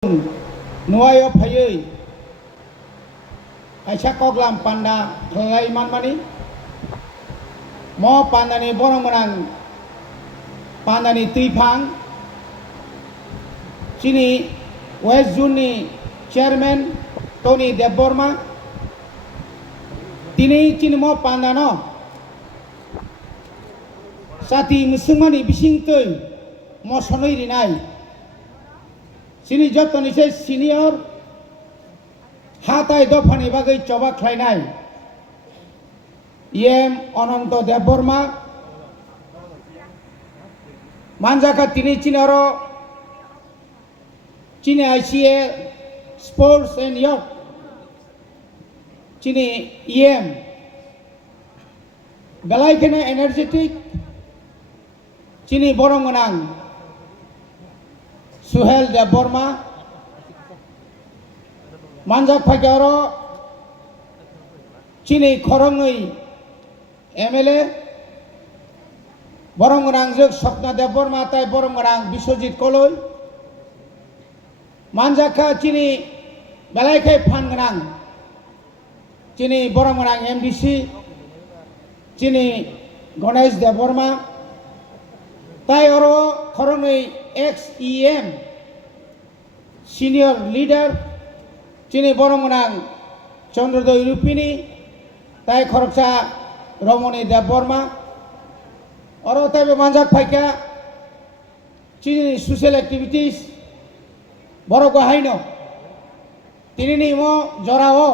nuayo phayei kaisa koklam panda khlai manmani mo pandani borong menang pandani tuiphang chini West Zone ni chairman Tony Deborma tini chini mo pandano sati musungmani bisingtoi mo sonoi rinai sini jotoni se senior hatai dofani bagai coba khlainai em Ananto Deborma manjaka tini chinaro chini ICA sports and yacht chini em belai kena energetic chini borong menang Suhel Deborma manjak phagaro chini khorongoi MLA borong menang jog Sapna Deborma tai borong menang Biswajit Koloi manjaka chini belai kai phan menang chini borong menang MDC chini Ganesh Deborma tai oro khorongoi ex-EM senior leader chini borong menang Chandrodoi Rupini tai khoroksa Romoni Deborma oro tai manjak phaika chini social activities borok haino tinini mo jorao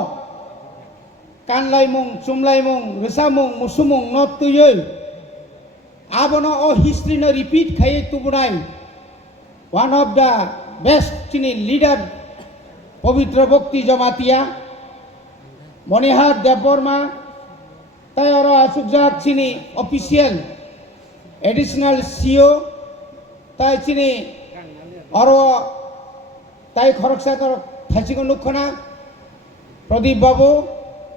kanlai mung chumlai mung risamung musumung not tuyoi abono o history no repeat khai tubunai one of the best chini leader Pavitra Bhakti Jamatia Monihar Deborma tai oro asukjak chini official additional CEO tai chini oro tai khoroksa kor thachiko nukhona Pradeep Babu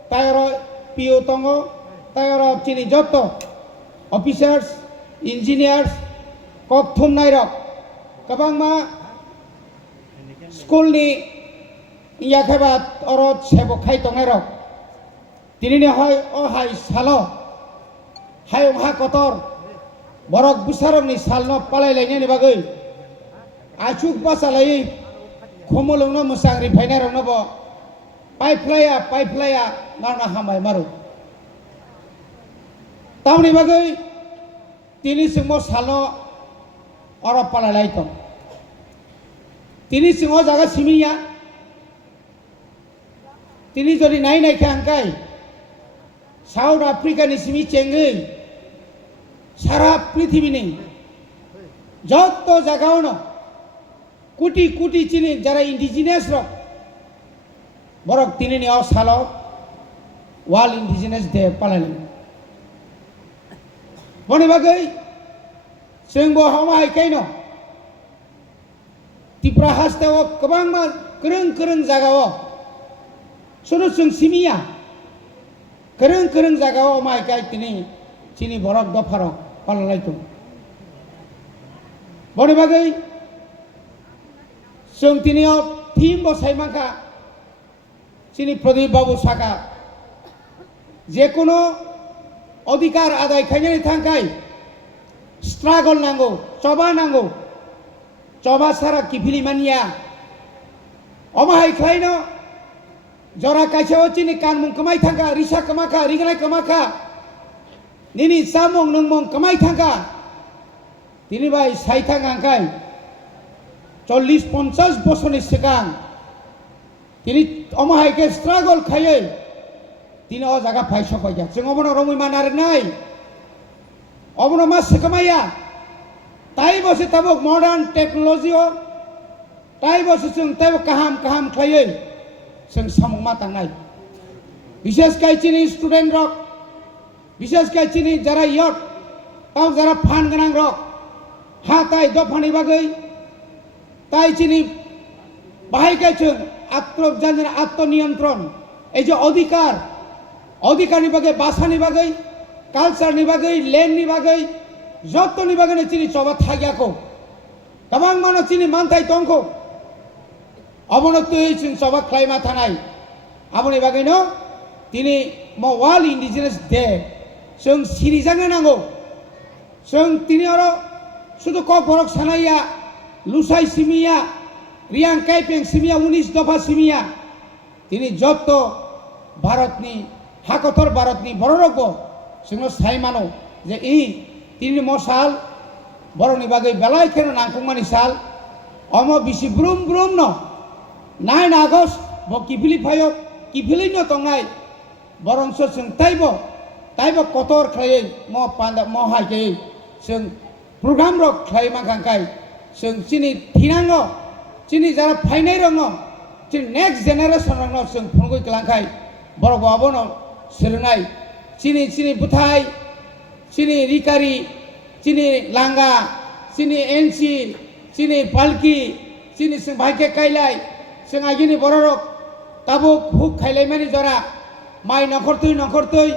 tai oro PO tongo tai oro chini joto officers engineers kok thum nai rok kabang ma school ni yakhabat oro sebo khai tongai rok tinini hoy o hai salo hai ha kotor borok busarok ni salno palai laine ni bagai achuk pasalai khomolongno musangri phainai rok no bo pipeline narna hamai maru tamni bagai tini singmo salo oro palalai tong tini singmo jaga simiya tini jodi nai khangkai South Africa ni simi chengai sara prithibi ni joto jagao no kuti chini jara indigenous rok borok tini ni o salo World Indigenous Day palali Boni bagai sengbo hamai kaino tipra haste o kabang ma kereng jaga o sunu sung simia kereng jaga o mai kai tini chini borok dofaro palalai tu boni bagai sung tini o thim bo saimaka chini Pradeep Babu Saka je kono অধিকার আদায় খাইনি থাকাই struggle নাঙ্গো চবা সারা কিফিলি মানিয়া অমাহাই খাইনো জরা কাইছেও চিনি কানমুং কামাই থাকা রিসা কামাখা রিগনাই কামাখা নিনি সামং নংমং কামাই থাকা তিনি ভাই সাই থাকাঙ্কাই 40-50 বছরের সিগাং তিনি অমাহাইকে স্ট্রাগল খাইয়ে তিনি ও জায়গা ফাইস পাইয়া जों অবনো রমই মানার নাই অবনো মাস কামাইয়া তাই বসে তাবক মডার্ন টেকনোলজিও তাই বসে जों তাই কাহাম খাইয়ে जों সামং মা তাंनाय বিশেষ কাইচিনি স্টুডেন্ট রক বিশেষ কাইচিনি যারা ইয়ট তাও যারা ফান গনাং রক হা তাই দফানি বাগৈ তাই চিনি বাহাই কাইছং আত্মনিয়ন্ত্রণ এই যে অধিকার ni bagai basa ni bagai culture ni bagai land ni bagai joto ni bagai chini choba thagya ko tabang mano chini mantai tongko अबनतुय जों सबा खालायमा थानाय आबनि बागैनो दिनै वार्ल्ड इन्डिजिनास डे जों सिरिजानो नांगौ जों दिनै आरो শুধু কক বরক সানাইয়া লুসাই সিমিয়া রিয়াং কাইপেং সিমিয়া 19 দফা সিমিয়া তিনি যত ভারতনি হাকতর ভারতনি বড় রকব जोङो सायमानो जे তিনি মশাল বড়নি বাগै বেলায় কেন নাংকুমানি সাল অম বিসি ব্রুম ব্রুম ন 9 আগস্ট ব কিফিলি ফায় কিফিলি ন তংনাই বরংস जों তাইব কতর খাই ম পান্দা ম হাইকে जों program rok khai mangkangkai जों chini thinango chini jara phainai rongo chini next generation rokno जों phungoi kelangkai borok abono serengnai chini buthai chini rikari chini langa chini ensi chini palki chini जों bhaike kailai जों agini borok tabuk huk khailai mani jara mai nokhortoi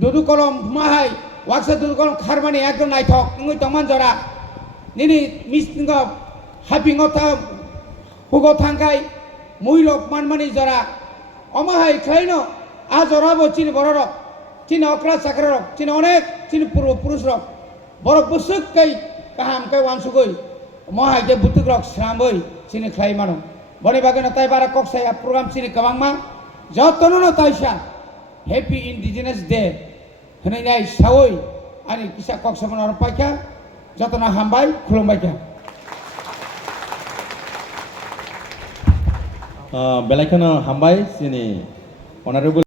dudu kolom mahai waksa dudu kolom kharmani ekdom naithok ngoi tongman jara nini mistingo hapingo ta hugo thangkai muilok manmani jara omahai khlaino a jorabo chini borok chini okra chakrarok chini onek chini purbo purushrok borok busuk kai kaham kai wansugoi mohai je butukrok sramoi chini khlai mano boni bagena tai bara koksaya program chini kabangma jotono no taisa happy indigenous day henai sawoi ani kisa koksamon or paikha jotona hambai khulumbaikha belaikano hambai sini honorable